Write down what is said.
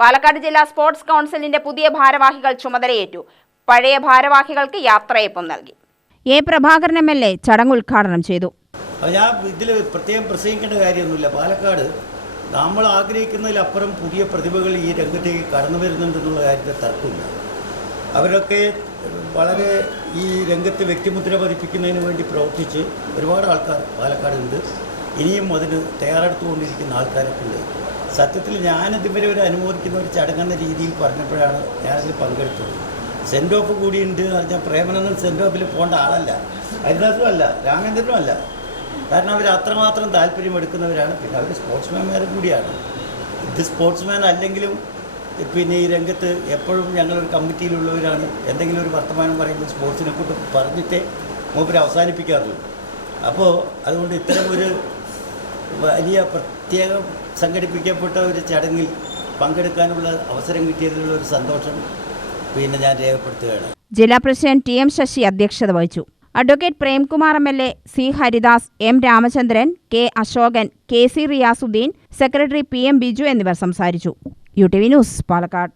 പാലക്കാട് ജില്ലാ സ്പോർട്സ് കൗൺസിലിന്റെ പുതിയ ഭാരവാഹികൾ ചുമതലയേറ്റു. പഴയ ഭാരവാഹികൾക്ക് യാത്രയപ്പം നൽകി. A Prabhakaran M L A ചടങ്ങ് ഉദ്ഘാടനം ചെയ്തു. അപ്പോൾ ഞാൻ ഇതിൽ പ്രത്യേകം പ്രസംഗിക്കേണ്ട കാര്യമൊന്നുമില്ല. പാലക്കാട് നമ്മൾ ആഗ്രഹിക്കുന്നതിലപ്പുറം പുതിയ പ്രതിഭകൾ ഈ രംഗത്തേക്ക് കടന്നു വരുന്നുണ്ടെന്നുള്ള കാര്യത്തിൽ തർക്കമില്ല. അവരൊക്കെ വളരെ ഈ രംഗത്ത് വ്യക്തിമുദ്ര പതിപ്പിക്കുന്നതിന് വേണ്ടി പ്രവർത്തിച്ച് ഒരുപാട് ആൾക്കാർ പാലക്കാട് ഉണ്ട് ഇനിയും അതിന് തയ്യാറെടുത്തുകൊണ്ടിരിക്കുന്ന ആൾക്കാരൊക്കെ ഉണ്ട് സത്യത്തിൽ ഞാനിതുവരെ ഒരു അനുമോദിക്കുന്ന ഒരു ചടങ്ങെന്ന രീതിയിൽ പറഞ്ഞപ്പോഴാണ് ഞാനതിൽ പങ്കെടുത്തത്. സെൻഡ് ഓഫ് കൂടിയുണ്ട് എന്ന് പറഞ്ഞാൽ പ്രേമനൊന്നും സെൻഡ് ഓഫിൽ പോകേണ്ട ആളല്ല. ഹരിദാസും അല്ല രാമേന്ദ്രനും അല്ല. കാരണം അവർ അത്രമാത്രം താല്പര്യം എടുക്കുന്നവരാണ് പിന്നെ അവർ സ്പോർട്സ്മാൻമാർ കൂടിയാണ്. ഇത് സ്പോർട്സ്മാൻ അല്ലെങ്കിലും പിന്നെ ഈ രംഗത്ത് എപ്പോഴും ഞങ്ങളൊരു കമ്മിറ്റിയിലുള്ളവരാണ്. എന്തെങ്കിലും ഒരു വർത്തമാനം പറയുമ്പോൾ സ്പോർട്സിനെ കൂട്ട് പറഞ്ഞിട്ടേ മൂപ്പർ അവസാനിപ്പിക്കാറുള്ളൂ. അപ്പോൾ അതുകൊണ്ട് ഇത്തരം ഒരു വലിയ പ്രത്യേകം സംഘടിപ്പിക്കപ്പെട്ട ഒരു ചടങ്ങിൽ പങ്കെടുക്കാനുള്ള അവസരം കിട്ടിയതിലുള്ള ഒരു സന്തോഷം പിന്നെ ഞാൻ രേഖപ്പെടുത്തുകയാണ്. ജില്ലാ പ്രസിഡന്റ് ടി എം ശശി അധ്യക്ഷത വഹിച്ചു. Advocate Premkumar M L A C Haridas M Ramachandran K Asokan K C Riyasuddin secretary P M Biju എന്നിവർ സംസാരിച്ചു. U T V news Palakkad.